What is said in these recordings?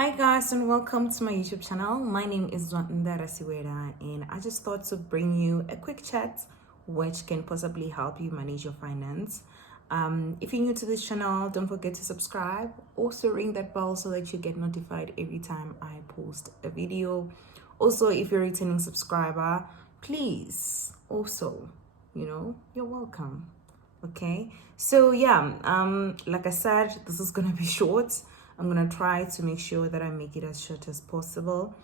Hi guys and welcome to my YouTube channel. My name is Zwannda and I just thought to bring you a quick chat which can possibly help you manage your finance. If you're new to this channel, don't forget to subscribe. Also ring that bell so that you get notified every time I post a video. Also, if you're a returning subscriber, please also, you're welcome. Okay, so yeah, like I said, this is gonna be short. I'm gonna try to make sure that I make it as short as possible.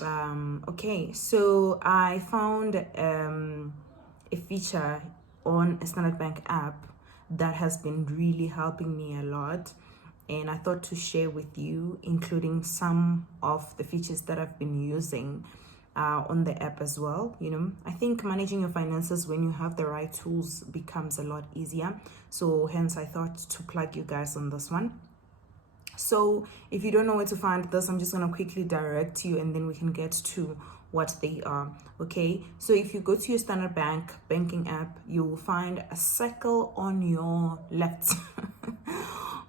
Okay, so I found a feature on a Standard Bank app that has been really helping me a lot, and I thought to share with you, including some of the features that I've been using on the app as well. I think managing your finances when you have the right tools becomes a lot easier. So hence I thought to plug you guys on this one. So if you don't know where to find this, I'm just going to quickly direct you and then we can get to what they are. Okay, so if you go to your Standard Bank banking app, you will find a circle on your left.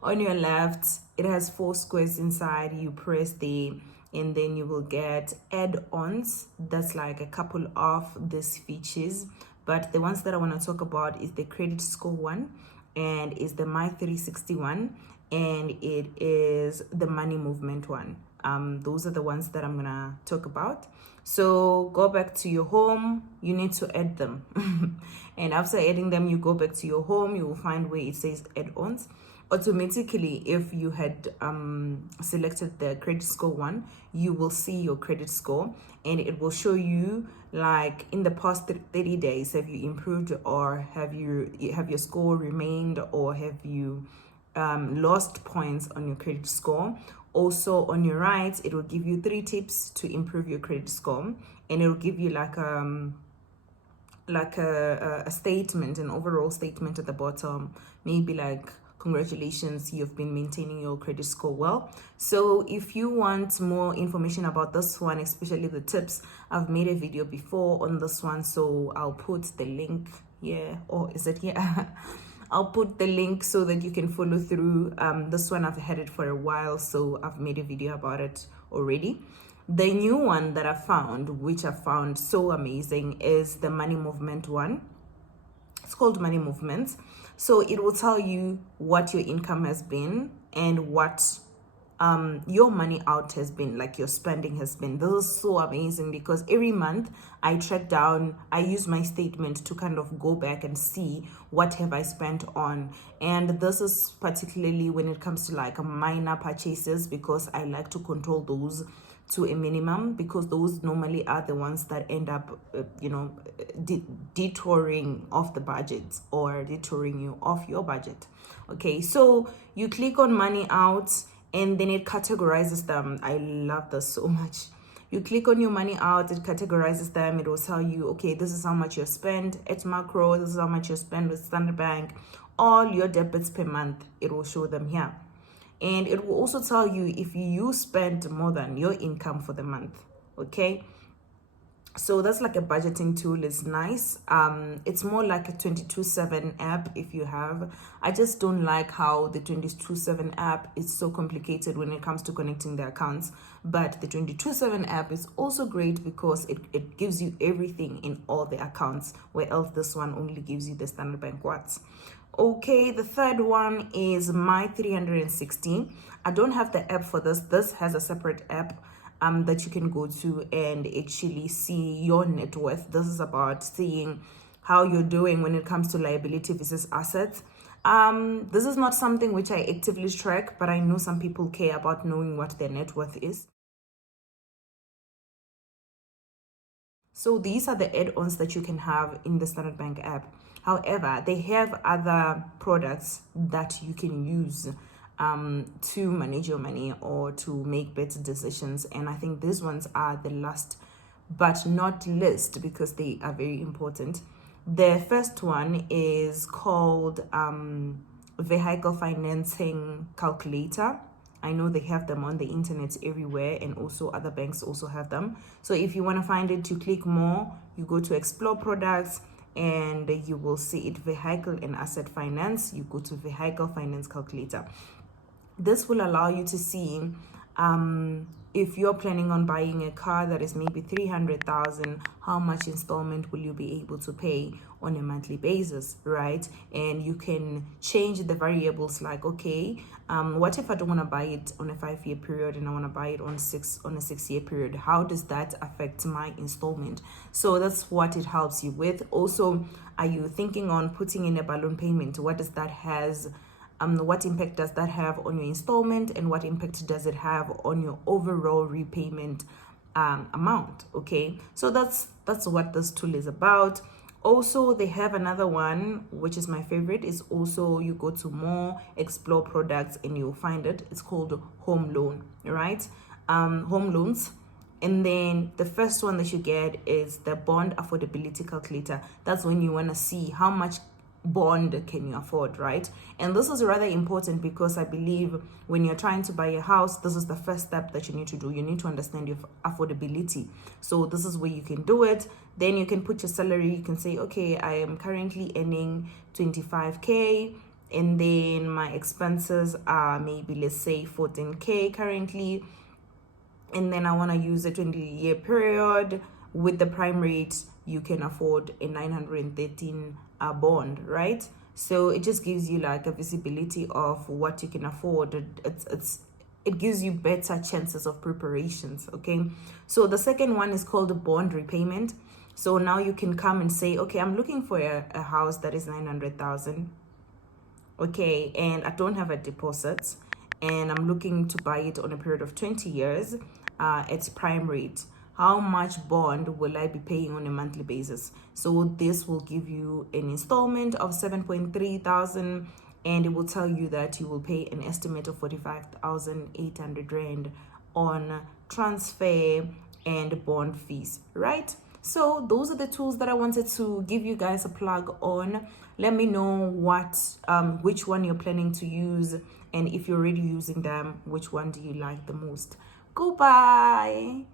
On your left, it has 4 squares inside. You press the and then you will get add-ons. That's like a couple of these features, but the ones that I want to talk about is the credit score one, and is the my 361, and it is the money movement one. Those are the ones that I'm gonna talk about. So go back to your home, you need to add them. And after adding them, you go back to your home, you will find where it says add-ons. Automatically, if you had selected the credit score one, you will see your credit score, and it will show you, like, in the past 30 days, have you improved, or have your score remained, or have you lost points on your credit score. Also on your right, it will give you 3 tips to improve your credit score, and it will give you like a statement, an overall statement at the bottom, maybe like, congratulations, you've been maintaining your credit score well. So if you want more information about this one, especially the tips, I've made a video before on this one, so I'll put the link here, or is it here? I'll put the link so that you can follow through. This one I've had it for a while, so I've made a video about it already. The new one that I found, which I found so amazing, is the money movement one. It's called money movement. So it will tell you what your income has been and what your money out has been, like your spending has been. This is so amazing because every month I track down, I use my statement to kind of go back and see what have I spent on. And this is particularly when it comes to like minor purchases, because I like to control those to a minimum, because those normally are the ones that end up detouring off the budget, or detouring you off your budget. Okay, so you click on money out, and then it categorizes them. I love this so much. You click on your money out, it categorizes them. It will tell you, okay, this is how much you spend at Macro, this is how much you spend with Standard Bank, all your debits per month. It will show them here. And it will also tell you if you spend more than your income for the month. Okay, so that's like a budgeting tool. It's nice. It's more like a 24/7 app. If you have, I just don't like how the 24/7 app is so complicated when it comes to connecting the accounts. But the 24/7 app is also great because it gives you everything in all the accounts, where else this one only gives you the Standard Bank ones. Okay, the third one is my 360. I don't have the app for this. This has a separate app that you can go to and actually see your net worth. This is about seeing how you're doing when it comes to liability versus assets. This is not something which I actively track, but I know some people care about knowing what their net worth is. So these are the add-ons that you can have in the Standard Bank app. However, they have other products that you can use to manage your money or to make better decisions. And I think these ones are the last but not least, because they are very important. The first one is called Vehicle Financing Calculator. I know they have them on the internet everywhere, and also other banks also have them. So if you want to find it, you click more, you go to explore products, and you will see it, vehicle and asset finance. You go to Vehicle Finance Calculator. This will allow you to see If you're planning on buying a car that is maybe 300,000, how much installment will you be able to pay on a monthly basis, right? And you can change the variables, like, okay, what if I don't want to buy it on a 5-year period and I want to buy it on a 6-year period? How does that affect my installment? So that's what it helps you with. Also, are you thinking on putting in a balloon payment? What does that has what impact does that have on your installment, and what impact does it have on your overall repayment amount? Okay, so that's what this tool is about. Also, they have another one which is my favorite. Is also, you go to more, explore products, and you'll find it. It's called home loan, right? Home loans. And then the first one that you get is the bond affordability calculator. That's when you want to see how much bond can you afford, right? And this is rather important because I believe when you're trying to buy a house, this is the first step that you need to do. You need to understand your affordability. So this is where you can do it. Then you can put your salary. You can say, okay, I am currently earning 25k, and then my expenses are maybe, let's say, 14k currently, and then I want to use a 20-year period. With the prime rate, you can afford a 913 bond, right? So it just gives you like a visibility of what you can afford. It gives you better chances of preparations. Okay, so the second one is called the bond repayment. So now you can come and say, okay, I'm looking for a house that is 900,000. Okay, and I don't have a deposit, and I'm looking to buy it on a period of 20 years at prime rate. How much bond will I be paying on a monthly basis? So this will give you an installment of 7.3 thousand, and it will tell you that you will pay an estimate of 45,800 rand on transfer and bond fees, right? So those are the tools that I wanted to give you guys a plug on. Let me know which one you're planning to use, and if you're already using them, which one do you like the most? Goodbye.